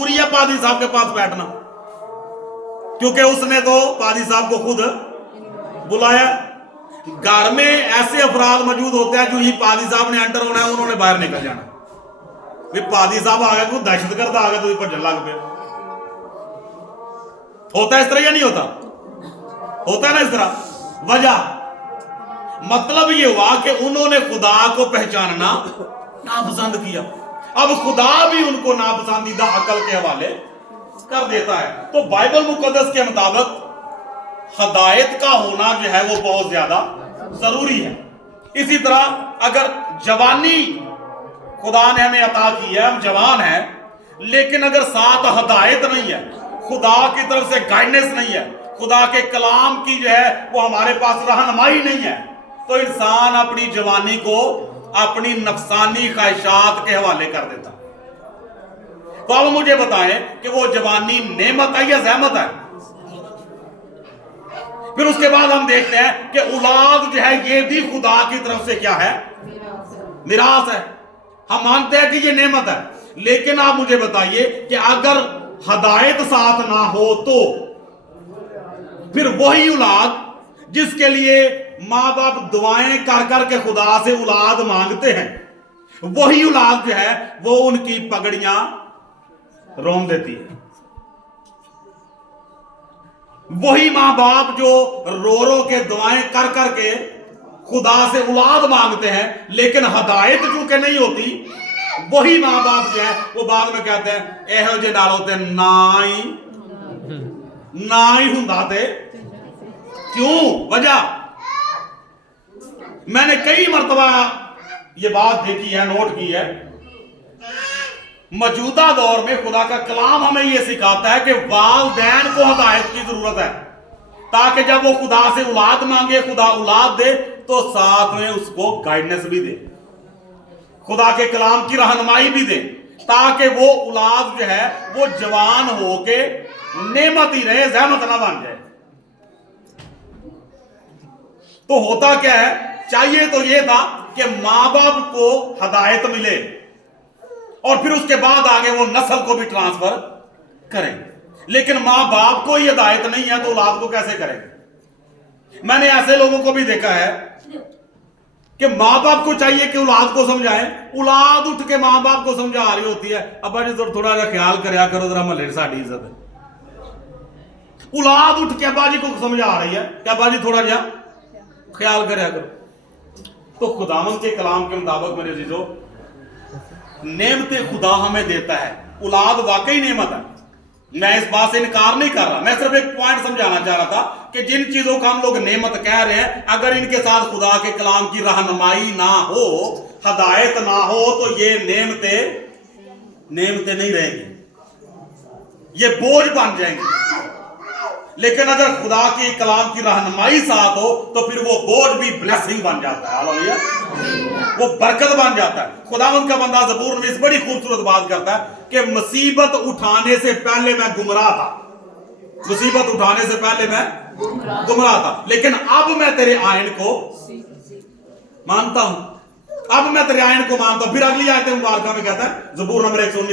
पूरी पादी साहब के पास बैठना, क्योंकि उसने तो पादी साहब को खुद बुलाया। घर में ऐसे अफराद मौजूद होते हैं जो ही पादी साहब ने एंटर होना है उन्होंने बाहर निकल जाना। भी पादी साहब आ गया, कोई दहशतगर्द आ गया तो भजन लग पे। होता है इस तरह या नहीं होता? होता है ना इस तरह। वजह मतलब ये हुआ कि उन्होंने खुदा को पहचानना नापसंद किया। अब खुदा भी उनको नापसंदीदा अकल के हवाले कर देता है। तो बाइबल मुकद्दस के मुताबिक हदायत का होना जो है वो बहुत ज्यादा जरूरी है। इसी तरह अगर जवानी खुदा ने हमें अता की है, हम जवान हैं, लेकिन अगर साथ हदायत नहीं है, खुदा की तरफ से गाइडेंस नहीं है, खुदा के कलाम की जो है वो हमारे पास रहनुमाई नहीं है, तो इंसान अपनी जवानी को अपनी नफसानी ख्वाहिशात के हवाले कर देता। तो अब मुझे बताएं कि वो जवानी नेमत है या ज़हमत है? फिर उसके बाद हम देखते हैं कि औलाद जो है ये भी खुदा की तरफ से क्या है? मिरास है। हम मानते हैं कि ये नेमत है, लेकिन आप मुझे बताइए कि अगर हदायत साथ ना हो तो फिर वही औलाद जिसके लिए माँ बाप दुआएं कर कर के खुदा से औलाद मांगते हैं, वही औलाद जो है वो उनकी पगड़ियां रोन देती है। वही माँ बाप जो रो रो के दुआएं कर कर के खुदा से औलाद मांगते हैं, लेकिन हदायत चूंकि नहीं होती, वही माँ बाप जो है वो बाद में कहते हैं एहो जे नाल होते ना ही हुंदा ते। क्यों? वजह मैंने कई मर्तबा ये बात देखी है, नोट की है। मौजूदा दौर में खुदा का कलाम हमें यह सिखाता है कि वालिदैन को हदायत की जरूरत है, ताकि जब वो खुदा से औलाद मांगे, खुदा औलाद दे तो साथ में उसको गाइडेंस भी दे, खुदा के कलाम की रहनुमाई भी दे, ताकि वो औलाद जो है वो जवान होके नेमत ही रहे, ज़हमत ना बन जाए। तो होता क्या है? चाहिए तो ये था कि माँ बाप को हदायत मिले और फिर उसके बाद आगे वो नस्ल को भी ट्रांसफर करें, लेकिन माँ बाप को ही हदायत नहीं है तो औलाद को कैसे करें? मैंने ऐसे लोगों को भी देखा है कि माँ बाप को चाहिए कि औलाद को समझाएं, औलाद उठ के माँ बाप को समझा रही होती है, अब्बा जी थोड़ा सा ख्याल करया करो, जरा महल्ले साड़ी इज्जत है। औलाद उठ के अब्बा जी को समझा रही है कि अब्बा जी थोड़ा जा ख्याल करया करो। तो खुदावंद के कलाम के मुताबिक मेरे अजीजों, नेमत खुदा हमें देता है, औलाद वाकई नेमत है, मैं इस बात से इनकार नहीं कर रहा। मैं सिर्फ एक पॉइंट समझाना चाह रहा था कि जिन चीजों का हम लोग नेमत कह रहे हैं, अगर इनके साथ खुदा के कलाम की रहनुमाई ना हो, हदायत ना हो, तो ये नेमतें नहीं रहेंगी, ये बोझ बन जाएंगे। लेकिन अगर खुदा के कलाम की रहनुमाई साथ हो तो फिर वो बोझ भी ब्लेसिंग बन जाता है, हालेलुया, वो बरकत बन जाता है। खुदावंद का बंदा ज़बूर में इस बड़ी खूबसूरत बात करता है कि मुसीबत उठाने से पहले मैं गुमराह था, मुसीबत उठाने से पहले मैं गुमराह था, लेकिन अब मैं तेरे आयन को मानता हूं, अब मैं तेरे आयन को मानता हूं। फिर अगली आयत मुबारका में कहता है ज़बूर नंबर 119